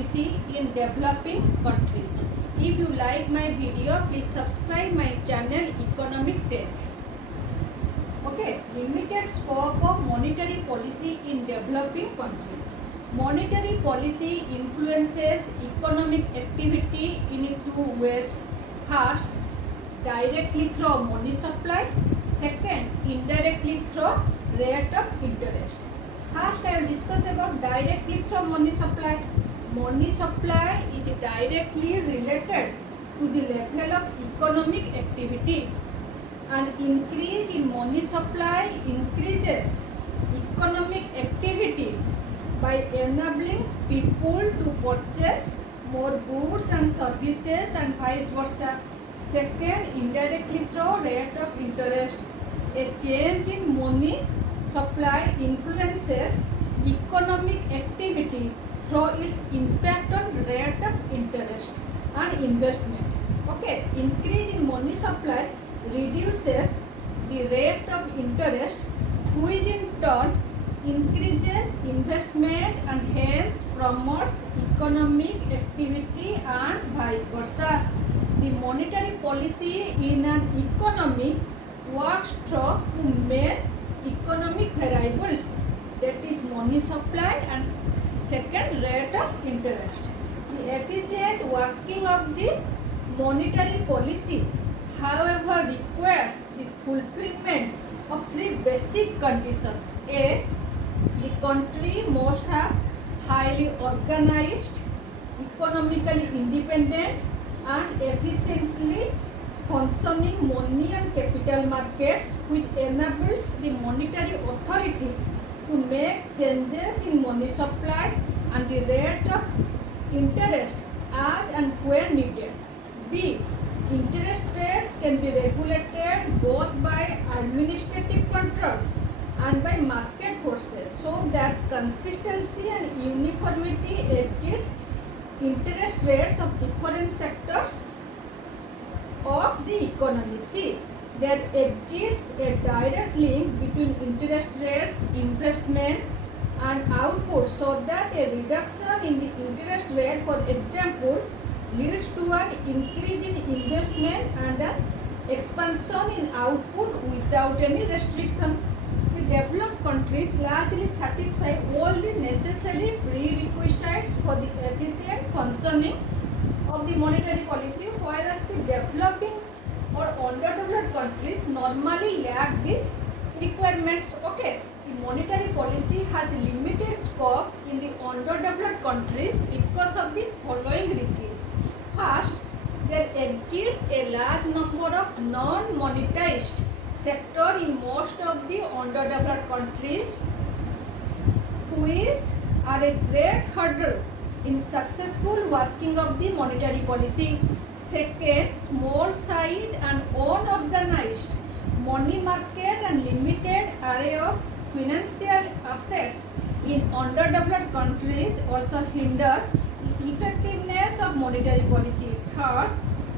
policy in developing countries. If you like my video, please subscribe my channel Economic Tech. Okay, limited scope of monetary policy in developing countries. Monetary policy influences economic activity in two ways. First, directly through money supply. Second, indirectly through rate of interest. First, I will discuss about directly through money supply. Money supply is directly related to the level of economic activity. An increase in money supply increases economic activity by enabling people to purchase more goods and services and vice versa. Second, indirectly through rate of interest. A change in money supply influences economic activity through its impact on rate of interest and investment. Okay, increase in money supply reduces the rate of interest, which in turn increases investment and hence promotes economic activity and vice versa. The monetary policy in an economy works through two main economic variables, that is money supply and second rate of interest. The efficient working of the monetary policy, however, requires the fulfillment of three basic conditions. A, the country must have highly organized, economically independent and efficiently functioning money and capital markets, which enables the monetary authority to make changes in money supply and the rate of interest as and when needed. B, interest rates can be regulated both by administrative controls and by market forces so that consistency and uniformity exists interest rates of different sectors of the economy. C, there exists a direct link between interest rates, investment and output so that a reduction in the interest rate, for example, leads to an increase in investment and an expansion in output without any restrictions. The developed countries largely satisfy all the necessary prerequisites for the efficient functioning of the monetary policy, whereas the developing or underdeveloped countries normally lack these requirements. Okay, the monetary policy has limited scope in the underdeveloped countries because of the following reasons. First, there exists a large number of non-monetized sectors in most of the underdeveloped countries, which are a great hurdle in successful working of the monetary policy. Second, small size and unorganized money market and limited array of financial assets in underdeveloped countries also hinder the effectiveness of monetary policy. Third,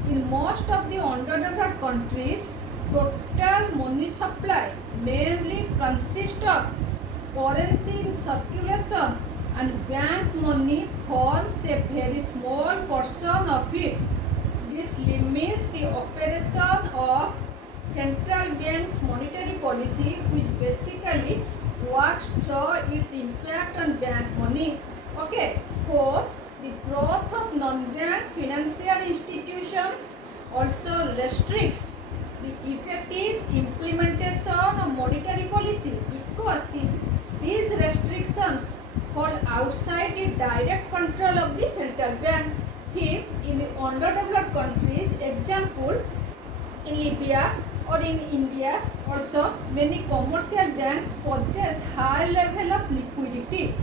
in most of the underdeveloped countries, total money supply mainly consists of currency in circulation and bank money forms a very small portion of it. This limits the operation of central bank's monetary policy, which basically works through its impact on bank money. Okay. Fourth, the growth of non-bank financial institutions also restricts the effective implementation of monetary policy because these restrictions fall outside the direct control of the central bank. Fifth, in the underdeveloped countries, example in Libya or in India, also many commercial banks possess high level of liquidity.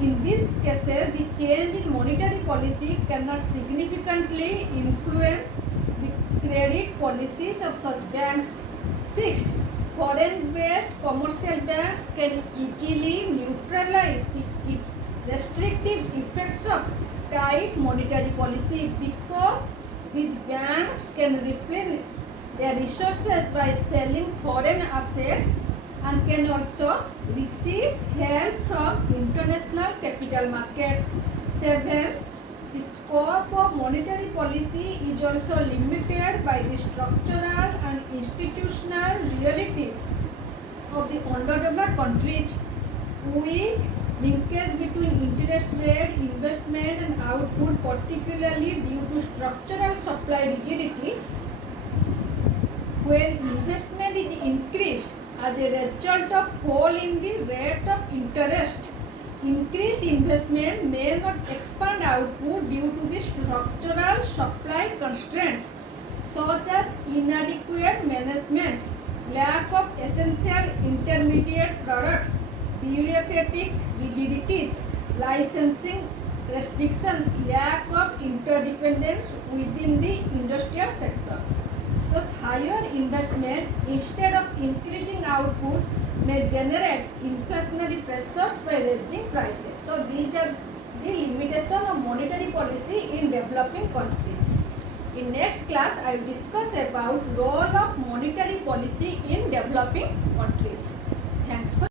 In these cases, the change in monetary policy cannot significantly influence the credit policies of such banks. Sixth, foreign-based commercial banks can easily neutralize the restrictive effects of tight monetary policy because these banks can replenish their resources by selling foreign assets and can also receive help from international capital market. 7. scope of monetary policy is also limited by the structural and institutional realities of the underdeveloped countries. Weak linkage between interest rate, investment and output, particularly due to structural supply rigidity. When investment is increased as a result of fall in the rate of interest, increased investment may not expand output due to the structural supply constraints such as inadequate management, lack of essential intermediate products, bureaucratic rigidities, licensing restrictions, lack of interdependence within the industrial sector. Thus, higher investment instead of increasing output may generate inflationary pressures by raising prices. So, these are the limitations of monetary policy in developing countries. In next class, I will discuss about role of monetary policy in developing countries. Thanks for